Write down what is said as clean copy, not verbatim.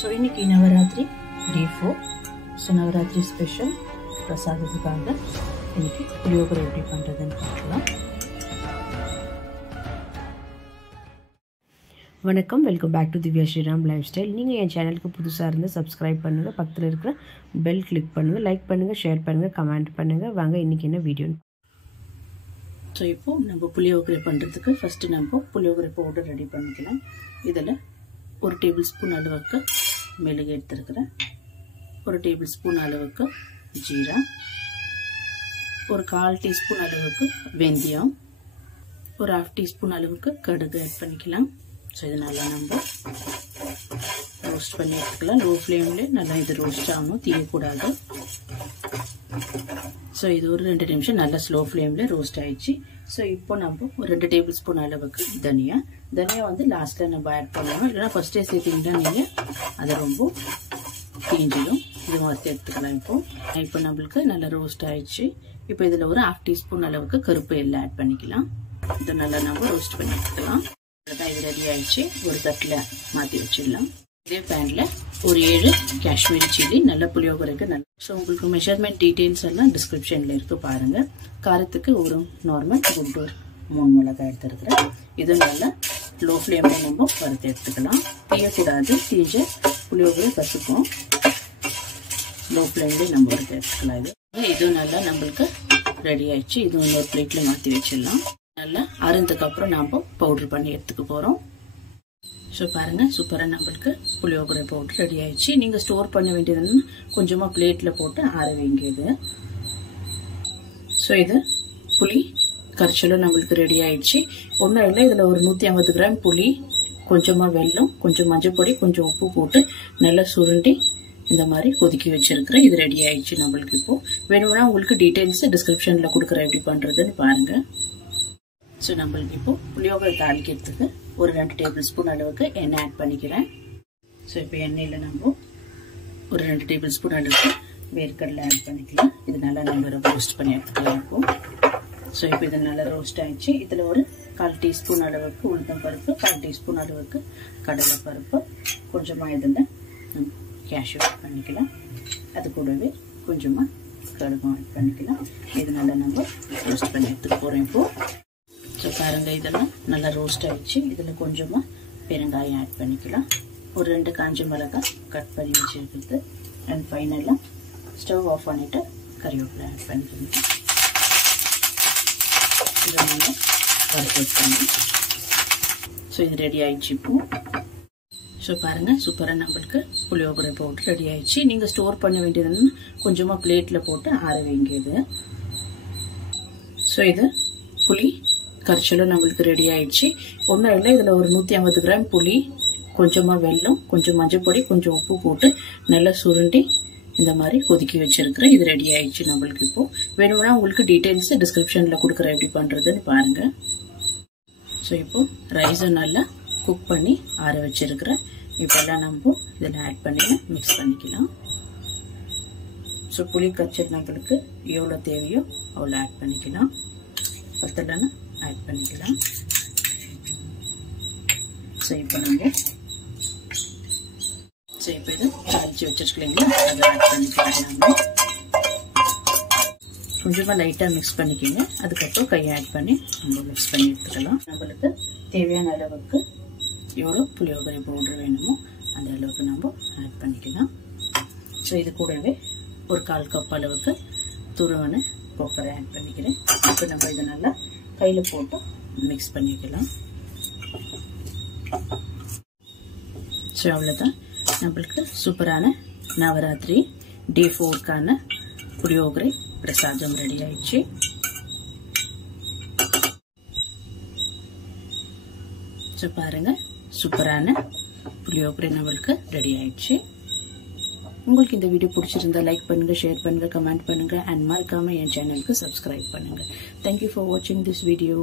So இன்னைக்கு Navaratri day 4. So Navaratri special பிரசாதத்துக்காக இன்னைக்கு புளியோகரை எப்படி பண்றதுன்னு பார்க்கலாம். வணக்கம், welcome back to Divya Sriram lifestyle. நீங்கள் என் சேனலுக்கு புதுசாக இருந்து சப்ஸ்கிரைப் பண்ணுங்கள், பக்கத்தில் இருக்கிற பெல் கிளிக் பண்ணுங்கள், லைக் பண்ணுங்கள், ஷேர் பண்ணுங்கள், கமெண்ட் பண்ணுங்கள். வாங்க இன்றைக்கி என்ன வீடியோன்னு. ஸோ இப்போது நம்ம புளியோகரை பண்ணுறதுக்கு ஃபஸ்ட்டு நம்ம புளியோகரை பவுடர் ரெடி பண்ணிக்கலாம். இதில் 1 டேபிள் ஸ்பூன் அளவுக்கு மிளகு எடுத்துருக்கிறேன், 1 டேபிள் ஸ்பூன் அளவுக்கு ஜீரா, ஒரு 1/4 டீஸ்பூன் அளவுக்கு வெந்தயம், ஒரு 1/2 டீஸ்பூன் அளவுக்கு கடுகு ஆட் பண்ணிக்கலாம். ஸோ இது நல்லா நம்ம ரோஸ்ட் பண்ணி எடுத்துக்கலாம். லோ ஃப்ளேம்லேயே நல்லா இது ரோஸ்ட் ஆகணும், தீயக்கூடாது. ஸோ இது ஒரு 2 நிமிஷம் நல்லா ஸ்லோ ஃப்ளேமில் ரோஸ்ட் ஆயிடுச்சு. ஸோ இப்போ நம்ம ஒரு 2 டேபிள் ஸ்பூன் அளவுக்கு தனியா வந்து லாஸ்ட்டில் நம்ம ஆட் பண்ணணும், இல்லைனா ஃபஸ்ட்டே சேர்த்திங்கன்னா நீங்கள் அதை ரொம்ப தீஞ்சிடும். இது வறுத்து எடுத்துக்கலாம். இப்போ நம்மளுக்கு நல்லா ரோஸ்ட் ஆயிடுச்சு. இப்போ இதில் ஒரு 1/2 டீஸ்பூன் அளவுக்கு கருப்பு எல்லாம் ஆட் பண்ணிக்கலாம். இதை நல்லா நம்ம ரோஸ்ட் பண்ணி எடுத்துக்கலாம். இது ரெடி ஆயிடுச்சு. ஒரு தட்டில் மாற்றி வச்சிடலாம். இதே பேனில் ஒரு 7 காஷ்மீரி சில்லி நல்ல புளியோகரைக்கு நல்ல. ஸோ உங்களுக்கு மெஷர்மெண்ட் டீட்டெயில்ஸ் எல்லாம் டிஸ்கிரிப்ஷனில் இருக்கு பாருங்கள். காரத்துக்கு ஒரு நார்மல் குண்டு 3 மிளகாய் எடுத்துருக்குறேன். இது நல்லா லோ ஃப்ளேமில் நம்ம வறுத்து எடுத்துக்கலாம். தீயக்கூடாது, தீஞ்ச புளியோகரை கற்றுக்கும். லோ ஃப்ளேம்லேயே நம்ம வறுத்து எடுத்துக்கலாம். இதுவும் நல்லா நம்மளுக்கு ரெடி ஆயிடுச்சு. இதுவும் இன்னொரு பிளேட்டில் மாற்றி வச்சிடலாம். நல்லா அருந்ததுக்கு அப்புறம் நாம் பவுடர் பண்ணி எடுத்துக்க போகிறோம். ஸோ பாருங்கள், சூப்பராக நம்மளுக்கு புளியோகரை பவுடர் ரெடி ஆயிடுச்சு. நீங்கள் ஸ்டோர் பண்ண வேண்டியதுன்னு கொஞ்சமாக பிளேட்டில் போட்டு ஆற வேண்டியது. ஸோ இது புளி கரைச்சலும் நம்மளுக்கு ரெடி ஆயிடுச்சு. ஒன்றும் இல்லை, இதில் ஒரு 150 கிராம் புளி, கொஞ்சமாக வெல்லம், கொஞ்சம் மஞ்சள் பொடி, கொஞ்சம் உப்பு போட்டு நல்லா சுருண்டி இந்த மாதிரி கொதிக்கி வச்சிருக்கிறேன். இது ரெடி ஆயிடுச்சு நம்மளுக்கு. இப்போது வேணும்னா உங்களுக்கு டீட்டெயில்ஸ் டிஸ்கிரிப்ஷனில் கொடுக்குறேன் எப்படி பண்ணுறதுன்னு பாருங்கள். ஸோ நம்மளுக்கு இப்போ புளியோகரை தாளிக்கிறதுக்கு ஒரு 2 டேபிள் ஸ்பூன் அளவுக்கு எண்ணெய் ஆட் பண்ணிக்கிறேன். ஸோ இப்போ எண்ணெயில் நம்ம ஒரு 2 டேபிள் ஸ்பூன் அளவுக்கு வேர்க்கடலை ஆட் பண்ணிக்கலாம். இது நல்லா நம்ம ரோஸ்ட் பண்ணி எடுத்துக்கலாம். இப்போ ஸோ இப்போ இது நல்லா ரோஸ்ட் ஆயிடுச்சு. இதில் ஒரு 1/4 டீஸ்பூன் அளவுக்கு உளுத்தம் பருப்பு, 1/4 டீஸ்பூன் அளவுக்கு கடலை பருப்பு, கொஞ்சமாக இதில் கேஷ்யூ ஆட் பண்ணிக்கலாம். அது கூடவே கொஞ்சமாக கடுகும் ஆட் பண்ணிக்கலாம். இது நல்லா நம்ம ரோஸ்ட் பண்ணி எடுத்துக்க போகிறோம். இப்போது ஸோ பாருங்கள், இதெல்லாம் நல்லா ரோஸ்ட் ஆகிடுச்சு. இதில் கொஞ்சமாக பெருங்காயம் ஆட் பண்ணிக்கலாம். ஒரு 2 காஞ்ச மிளகாய் கட் பண்ணி வச்சுருக்குது. அண்ட் ஃபைனலாக ஸ்டவ் ஆஃப் பண்ணிவிட்டு கறிவேப்பிலை ஆட் பண்ணிக்கணும். இதை நல்லா வறுத்து பண்ணி ஸோ இது ரெடி ஆகிடுச்சு. இப்போது ஸோ பாருங்கள், சூப்பராக நம்மளுக்கு புளியோகரை பவுடர் ரெடி ஆகிடுச்சு. நீங்கள் ஸ்டோர் பண்ண வேண்டியதுன்னு கொஞ்சமாக பிளேட்டில் போட்டு ஆற வேண்டியது. ஸோ இது புளி கரைச்சலும் நம்மளுக்கு ரெடி ஆயிடுச்சு. ஒன்றும் இல்லை, இதில் ஒரு 150 கிராம் புளி, கொஞ்சமாக வெல்லம், கொஞ்சம் மஞ்சள் பொடி, கொஞ்சம் உப்பு போட்டு நல்லா சுருண்டி இந்த மாதிரி கொதிக்கி வச்சிருக்கிறேன். இது ரெடி ஆயிடுச்சு நம்மளுக்கு. இப்போ வேணும்னா உங்களுக்கு டீட்டெயில்ஸ் டிஸ்கிரிப்ஷனில் கொடுக்குறேன் எப்படி பண்ணுறதுன்னு பாருங்கள். ஸோ இப்போ ரைஸும் நல்லா குக் பண்ணி ஆற வச்சிருக்கிறேன். இப்போல்லாம் நம்ம இதில் ஆட் பண்ணி மிக்ஸ் பண்ணிக்கலாம். ஸோ புளி கரைச்சல் நம்மளுக்கு எவ்வளோ தேவையோ அவ்வளோ ஆட் பண்ணிக்கலாம். பத்தலைன்னா ஆட் பண்ணிக்கலாம். ஸோ இப்போ நம்ம இது தாளிச்சு வச்சிருக்கீங்களா, அதை ஆட் பண்ணிக்கலாம். நம்ம கொஞ்சமாக லைட்டாக மிக்ஸ் பண்ணிக்கோங்க. அதுக்கப்புறம் கையை ஆட் பண்ணி நம்ம மிக்ஸ் பண்ணி எடுத்துக்கலாம். நம்மளுக்கு தேவையான அளவுக்கு எவ்வளோ புளியோகரை பவுடர் வேணுமோ அந்த அளவுக்கு நம்ம ஆட் பண்ணிக்கலாம். ஸோ இது கூடவே ஒரு 1/4 கப் அளவுக்கு துருவனை கொக்கரை ஆட் பண்ணிக்கிறேன். இப்போ நம்ம இதை நல்லா கையில் போட்டு மிக்ஸ் பண்ணிக்கலாம். ஸோ அவ்வளோதான், நம்மளுக்கு சூப்பரான நவராத்திரி day 4க்கான புளியோகரை பிரசாதம் ரெடி ஆயிடுச்சு. ஸோ பாருங்கள், சூப்பரான புளியோகரை நம்மளுக்கு ரெடி ஆயிடுச்சு. உங்களுக்கு இந்த வீடியோ பிடிச்சிருந்தா லைக் பண்ணுங்க, ஷேர் பண்ணுங்க, கமெண்ட் பண்ணுங்க, அண்ட் மறக்காம என் சேனலுக்கு சப்ஸ்கிரைப் பண்ணுங்க. தேங்க்யூ ஃபார் வாட்சிங் திஸ் வீடியோ.